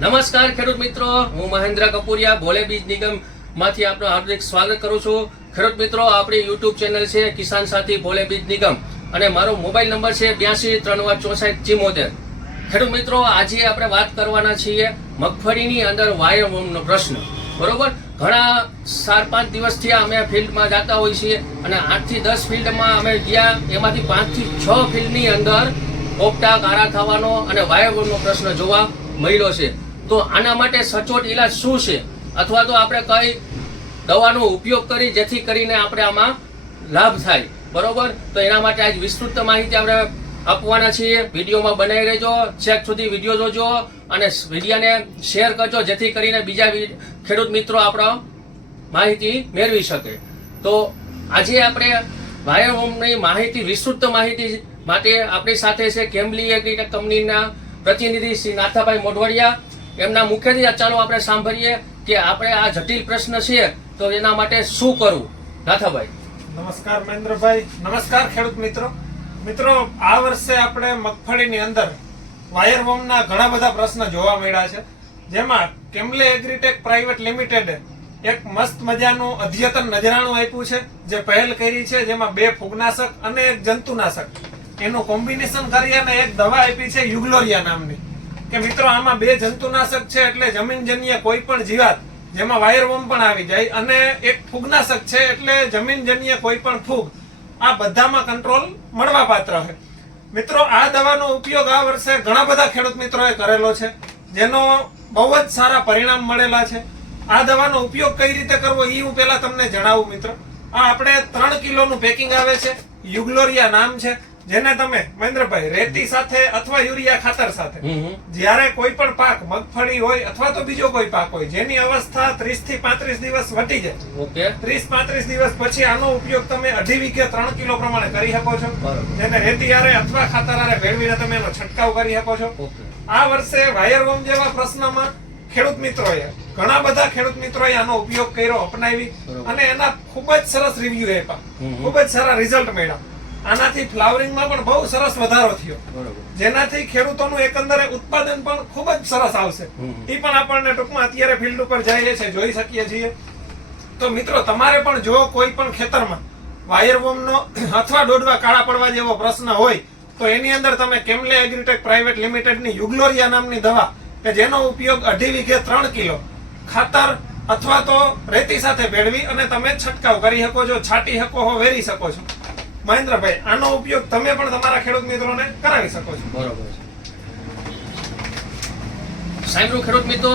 નમસ્કાર ખેડૂત મિત્રો, હું મહેન્દ્ર કપૂરિયા ભોલે બીજ નિગમ માંથી આપનું હાર્દિક સ્વાગત કરું છું. ખેડૂત મિત્રો, આપણી યુટ્યુબ ચેનલ છે કિસાન સાથી ભોલે બીજ નિગમ અને મારો મોબાઈલ નંબર છે 82 ખેડૂત મિત્રો, આજે આપણે વાત કરવાના છીએ મગફળીની અંદર વાયરવર્મનો પ્રશ્ન. બરોબર, ઘણા 4-5 દિવસથી અમે ફિલ્ડમાં જતા હોઈએ છીએ અને 8 થી 10 ફિલ્ડમાં અમે ગયા, એમાંથી 5 થી 6 ફિલ્ડની અંદર પોપટા કાળા થવાનો અને વાયરવર્મનો પ્રશ્ન જોવા મળ્યો છે. તો આના માટે સચોટ ઈલાજ શું છે, અથવા તો આપણે કઈ દવાનો ઉપયોગ કરી જેથી કરીને આપણે આમાં લાભ થાય. બરોબર, તો એના માટે આજ વિસ્તૃત માહિતી આપણે આપવાના છીએ. વિડીયોમાં બનાવી રહેજો, છેક સુધી વિડીયો જોજો અને વિડીયોને શેર કરજો જેથી કરીને બીજા ખેડૂત મિત્રો આપણો માહિતી મેળવી શકે. તો આજે આપણે વાયરવર્મની માહિતી, વિસ્તૃત માહિતી માટે આપણી સાથે છે કેમ્બલી એગ્રીટેક કંપનીના પ્રતિનિધિ શ્રી નાથાભાઈ મોઢવાડિયા. એમના મુખ્યથી ચાલો આપણે સાંભળીએ કે આપણે આ જટિલ પ્રશ્ન છે તો એના માટે શું કરવું. નાથાભાઈ. નમસ્કાર મહેન્દ્રભાઈ, નમસ્કાર ખેડૂત મિત્રો. આ વર્ષે આપણે મગફળીની અંદર વાયરવર્મના ઘણા બધા પ્રશ્ન જોવા મળ્યા છે, જેમાં કેમ્બલે એગ્રીટેક પ્રાઇવેટ લિમિટેડ એક મસ્ત મજાનું અદ્યતન નજરાણું આપ્યું છે, જે પહેલ કરી છે, જેમાં 2 ફૂગનાશક અને 1 જંતુનાશક એનું કોમ્બિનેશન કરી અને એક દવા આપી છે યુગ્લોરિયા નામની. કે મિત્રો, આમાં 2 જંતુનાશક છે એટલે જમીનજન્ય કોઈ પણ જીવાત જેમાં વાયરવર્મ પણ આવી જાય, અને 1 ફૂગનાશક છે એટલે જમીનજન્ય કોઈ પણ ફૂગ, આ બધામાં કંટ્રોલ મળવા પાત્ર છે. મિત્રો, આ દવાનો ઉપયોગ આ વર્ષે ઘણા બધા ખેડૂત મિત્રોએ કરેલો છે, જેનો બહુ જ સારા પરિણામ મળેલા છે. આ દવાનો ઉપયોગ કઈ રીતે કરવો એ હું પહેલા તમને જણાવું. મિત્રો, આ આપણે 3 કિલોનું પેકિંગ આવે છે, યુગ્લોરિયા નામ છે, જેને તમે મહેન્દ્રભાઈ રેતી સાથે અથવા યુરિયા ખાતર સાથે જ્યારે કોઈ પણ પાક, મગફળી હોય અથવા તો બીજો કોઈ પાક હોય, જેની અવસ્થા 30 થી 35 દિવસ વટી જાય, 30-35 દિવસ પછી આનો ઉપયોગ તમે 2.5 વીઘે 3 કિલો પ્રમાણે કરી શકો છો. જેને રેતી આરે અથવા ખાતર આરે ભેળવીને તમે એનો છંટકાવ કરી શકો છો. આ વર્ષે વાયરવર્મ જેવા પ્રશ્નમાં ખેડૂત મિત્રોએ, ઘણા બધા ખેડૂત મિત્રોએ આનો ઉપયોગ કર્યો, અપનાવી અને એના ખૂબ જ સરસ રિવ્યુ આપ્યા, ખૂબ જ સારા રિઝલ્ટ મળ્યા. આનાથી ફ્લાવરિંગમાં પણ બહુ સરસ વધારો થયો, જેનાથી ખેડૂતોનું એકંદરે ઉત્પાદન પણ ખૂબ જ સરસ આવશે. એ પણ આપણને ટૂંકમાં અત્યારે ફિલ્ડ ઉપર જઈએ છે, જોઈ શકીએ છીએ. તો મિત્રો, તમારે પણ જો કોઈ પણ ખેતરમાં વાયરવર્મનો અથવા ડોડવા કાળા પડવા જેવો પ્રશ્ન હોય તો એની અંદર તમે કેમ્બલે એગ્રીટેક પ્રાઇવેટ લિમિટેડની યુગ્લોરિયા નામની દવા, કે જેનો ઉપયોગ 2.5 વીઘે 3 કિલો ખાતર અથવા તો રેતી સાથે ભેળવી અને તમે છંટકાવ કરી શકો છો, છાંટી શકો છો, વેરી શકો છો. મહેન્દ્રભાઈ, આનો ઉપયોગ તમે પણ તમારા ખેડૂત મિત્રોને કરાવી શકો છો. બરોબર છે સાહેબ. ખેડૂત મિત્રો,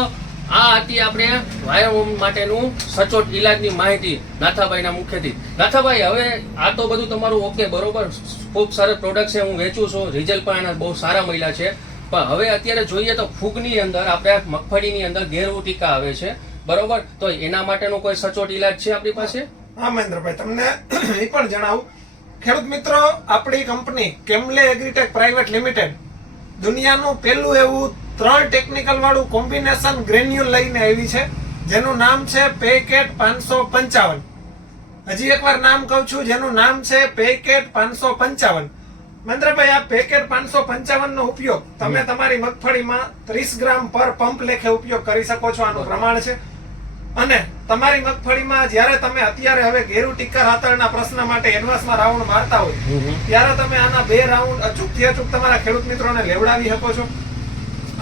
આ હતી આપણે વાયરવર્મ માટેનું સચોટ ઈલાજની માહિતી નાથાભાઈના મુખ્યથી. નાથાભાઈ, હવે આ તો બધું તમારું ઓકે, બરોબર, ખૂબ સરસ પ્રોડક્ટ છે, હું વેચું છું, રિઝલ્ટ પણ એના બહુ સારા મળ્યા છે. પણ હવે અત્યારે જોઈએ તો ફૂગની અંદર, આપણે મગફળીની અંદર ગેરુ ટીકા આવે છે, બરોબર, તો એના માટેનો કોઈ સચોટ ઈલાજ છે આપણી પાસે? હા મહેન્દ્રભાઈ, તમને એ પણ જણાવું. ખેડૂત મિત્રો, આપણી કંપની કેમ્બલે એગ્રીટેક પ્રાઇવેટ લિમિટેડ દુનિયાનું પહેલું એવું 3 ટેકનિકલ વાળું કોમ્બિનેશન ગ્રેન્યુલ લઈને આવી છે, જેનું નામ છે પેકેટ 555. હજી એકવાર નામ કહું છું, જેનું નામ છે પેકેટ 555. મહેન્દ્રભાઈ, આ પેકેટ 555 નો ઉપયોગ તમે તમારી મગફળીમાં 30 ગ્રામ પર પંપ લેખે ઉપયોગ કરી શકો છો. આનું પ્રમાણ છે. અને તમારી મગફળીમાં જ્યારે તમે અત્યારે હવે ગેરુ ટીકા રાતળના પ્રશ્ન માટે એડવાન્સમાં રાઉન્ડ મારતા હોય, ત્યારે તમે આના 2 રાઉન્ડ અચૂકથી અચૂક તમારા ખેડૂત મિત્રોને લેવડાવી શકો છો.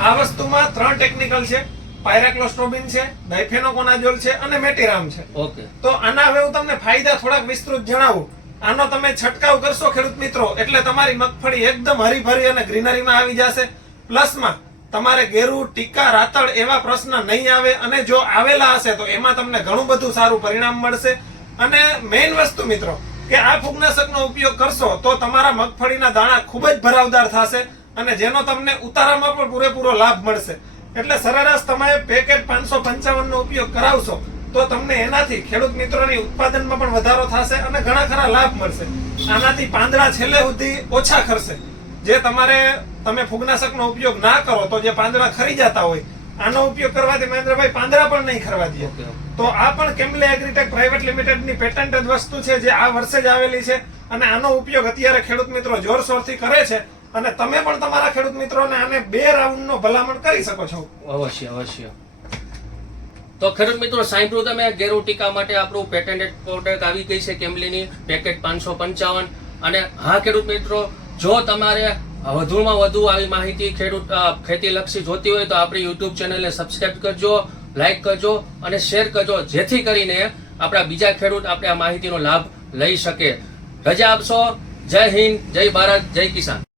આ વસ્તુમાં 3 ટેકનિકલ છે, પાયરાક્લોસ્ટ્રોબિન છે, ડાયફેનોકોનાઝોલ છે અને મેટીરામ છે. ઓકે. તો આના હવે હું તમને ફાયદા થોડાક વિસ્તૃત જણાવું. આનો તમે છંટકાવ કરશો ખેડૂત મિત્રો, એટલે તમારી મગફળી એકદમ હરીભરી અને ગ્રીનરીમાં આવી જશે. પ્લસમાં તમારે ગેરુ, ટીકા, રાતળ એવા પ્રશ્ન નહીં આવે, અને જો આવેલા હશે તો એમાં તમને ઘણું બધું સારું પરિણામ મળશે. અને મેઇન વસ્તુ મિત્રો, કે આ ફૂગનાશકનો ઉપયોગ કરશો તો તમારા મગફળીના દાણા ખૂબ જ ભરાવદાર થશે અને જેનો તમને ઉતારામાં પણ પૂરેપૂરો લાભ મળશે. એટલે સરેરાશ તમે પેકેટ 555 નો ઉપયોગ કરાવશો તો તમને એનાથી ખેડૂત મિત્રોની ઉત્પાદનમાં પણ વધારો થશે અને ઘણા ખરા લાભ મળશે. આનાથી પાંદડા છેલ્લે સુધી ઓછા ખરશે. જે તમે ફૂગનાશકનો ઉપયોગ ના કરો તો જે પાંદડા ખરી જતા હોય, આનો ઉપયોગ કરવાથી મહેન્દ્રભાઈ પાંદડા પણ નહીં ખરવા દે. તો આ પણ કેમ્બલે એગ્રીટેક પ્રાઇવેટ લિમિટેડની પેટન્ટેડ વસ્તુ છે, જે આ વર્ષે જ આવેલી છે અને આનો ઉપયોગ અત્યારે ખેડૂત મિત્રો જોરશોરથી કરે છે. અને તમે પણ તમારા ખેડૂત મિત્રોને આને 2 રાઉન્ડનો ભલામણ કરી શકો છો. અવશ્ય અવશ્ય. તો ખેડૂત મિત્રો સાંભળ્યું તમે, ગેરુ ટીકા માટે આપણું પેટેન્ટેડ પ્રોડક્ટ આવી ગઈ છે કેમ્લીની, પેકેટ 555. અને હા ખેડૂત મિત્રો, જો તમારે વધુમાં વધુ આવી માહિતી ખેતી લક્ષી જોતી હોય તો આપણી યુટ્યુબ ચેનલને સબસ્ક્રાઇબ કરજો, લાઈક કરજો અને શેર કરજો, જેથી કરીને આપણા બીજા ખેડૂત આપણે આ માહિતીનો લાભ લઈ શકે. રજા આપશો. જય હિન્દ, જય ભારત, જય કિસાન.